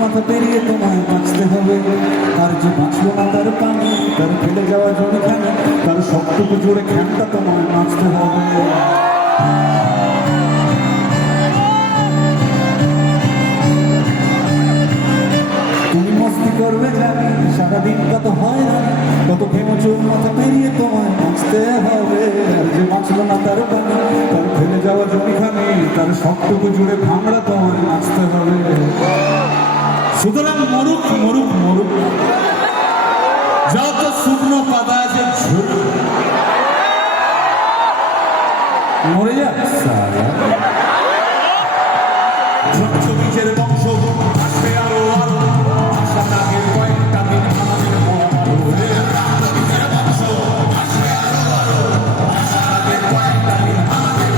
মাথা পেরিয়ে তোমায় বাঁচতে হবে। আর যে বাঁচলো না তার পানি, তার ফেলে যাওয়া জমিখানে, তার সবটুকু জোরে খ্যানটা তোমায় বাঁচতে হবে। তুমি মস্তি করবে জানি, সারাদিন কত হয় না, কত ভেঙচুর মাথা পেরিয়ে তোমায় বাঁচতে হবে। আর যে বাঁচলো না তার পানি, তার ফেলে যাওয়া জমিখানে, তার সবটুকু জুড়ে ভাঙড়া তোমায় বাঁচতে হবে। সুতরাং মরুক মরুক মরুক যত শুকনো পাতা আছে ঝুল মরে যাক সারা। ছোট্ট বীজের বংশ আসবে আরো আরো, আশা থাকে কয়েকটা দিন আমাদের মরে। বীজের বংশ আসবে আরো আরো, আশা থাকে কয়েকটা দিন আমাদের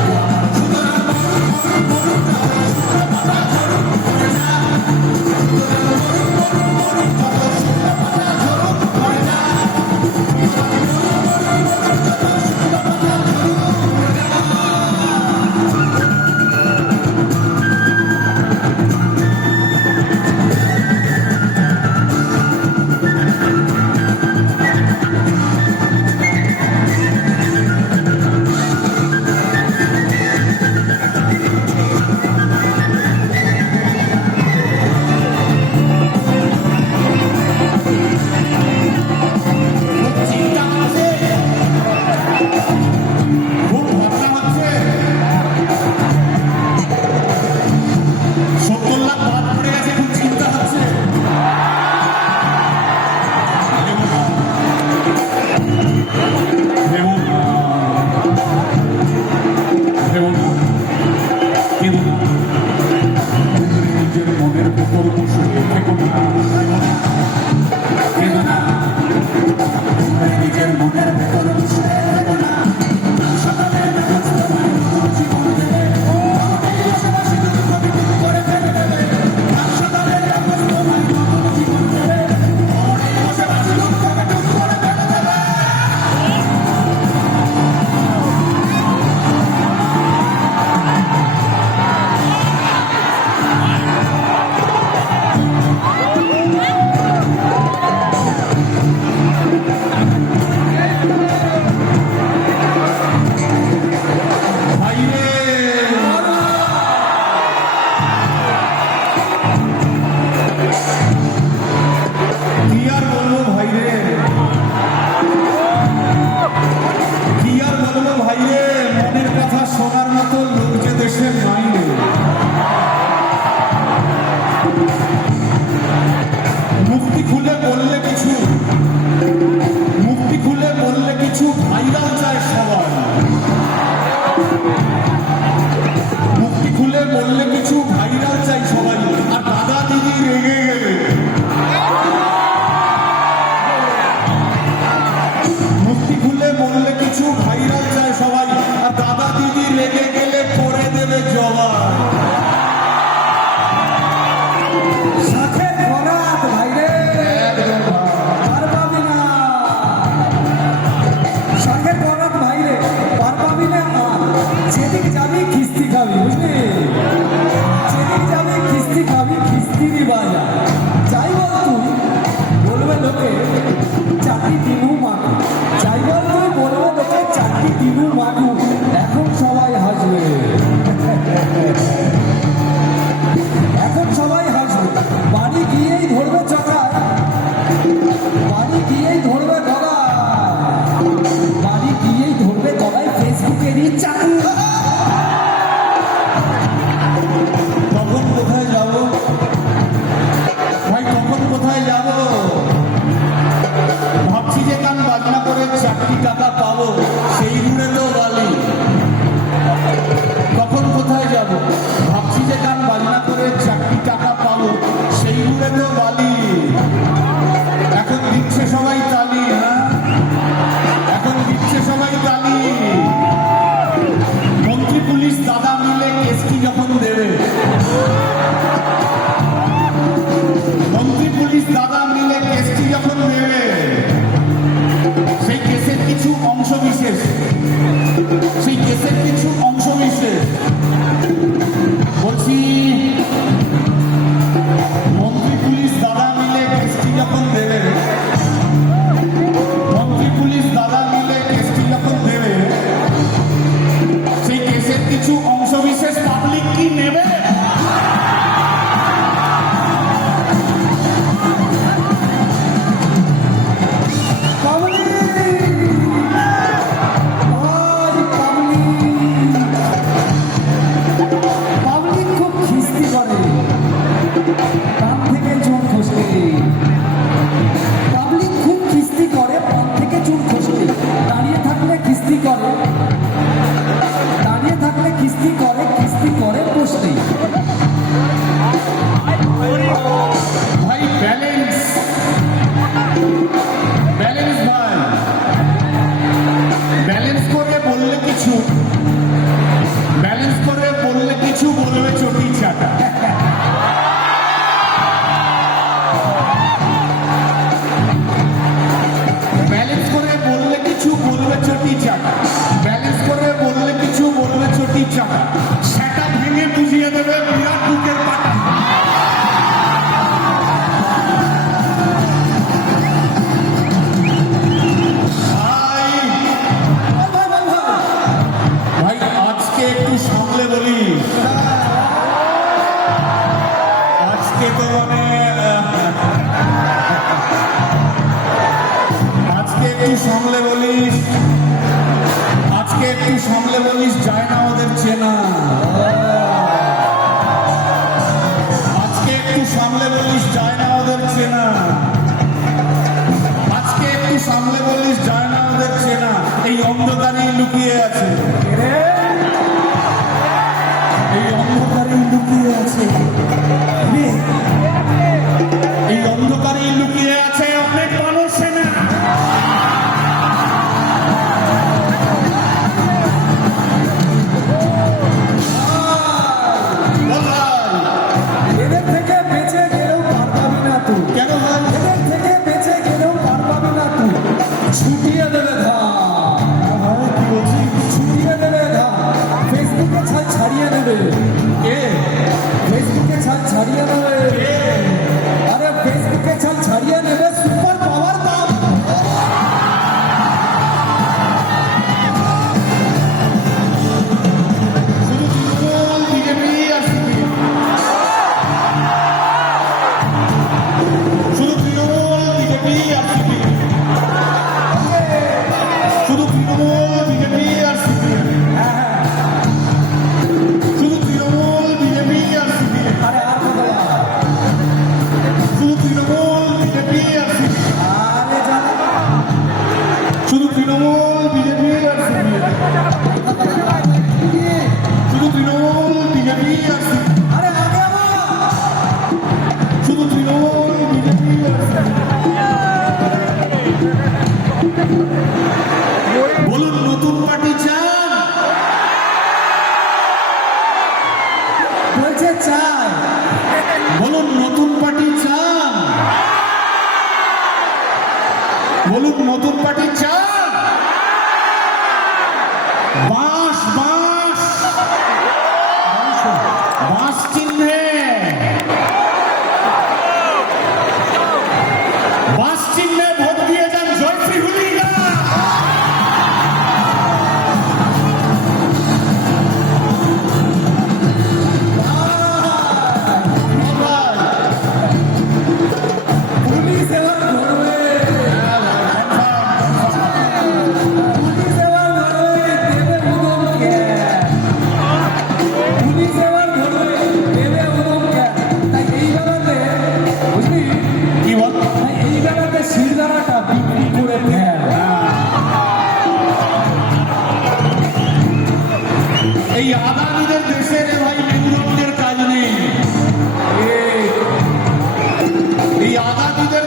সামলে বলিস, আজকে একটু সামলে বলিস, যায় না ওদের চেনা। আজকে একটু সামলে বলিস, যায় না ওদের চেনা। আজকে একটু সামলে বলিস, যায় না ওদের চেনা। এই অন্ধকারেই লুকিয়ে আছে, এই অন্ধকারেই লুকিয়ে আছে, এই অন্ধকারেই লুকিয়ে আছে অনেক মানুষ না। এদের থেকে বেঁচে গেলেও পার পাবি না তুই। কেন ভাই? এদের থেকে বেঁচে গেলেও পার পাবি না তুই। ছুটিয়ে দেবে ধান, ভাই কি বলছিস? ছুটিয়ে দেবে ধান, ফেসবুকে ছাড়িয়ে দেবে। কে? ফেসবুকে ছাড়িয়ে দেবে। আরে ফেসবুকে ছাড়িয়ে নেবে সুপার পাওয়ার দাম। শুধু তৃণমূল, বিজেপি আর সিপিএম। শুধু তৃণমূল, বিজেপি আর সিপিএম। শুধু তৃণমূল, বিজেপি আর সিপিএম। শুধু তৃণমূল, বিজেপি আর সিপিএম। আরে আর কথা বল। শুধু তৃণমূল, বিজেপি আর সিপিএম। আরে জানা শুধু তৃণমূল, বিজেপি আর সিপিএম। শুধু তৃণমূল, বিজেপি আর সিপিএম। আরে আগে বল। শুধু তৃণমূল, বিজেপি আর সিপিএম। বলুন নতুন পার্টি চান? বলছে চাই। বলুন নতুন পার্টি চান? বলুন নতুন পার্টি চান? বাঁশ বাঁশ বাঁশ চিহ্নে, বাঁশ চিহ্নে ভোট দিয়ে যান জয়শ্রী হুলিয়া। পুলিশ এবার ধরবে। পুলিশ এবার ধরবে, দেবে উদমকে। পুলিশ এবার ধরবে, দেবে উদমকে। তাই এই বেলাতে বুঝলি, কি বল? তাই এই বেলাতে শিরদাঁড়াটা বিক্রি করে ফেল। এই আদানিদের দেশে রে ভাই মেরুদণ্ডের কাজ নেই। এই আদানিদের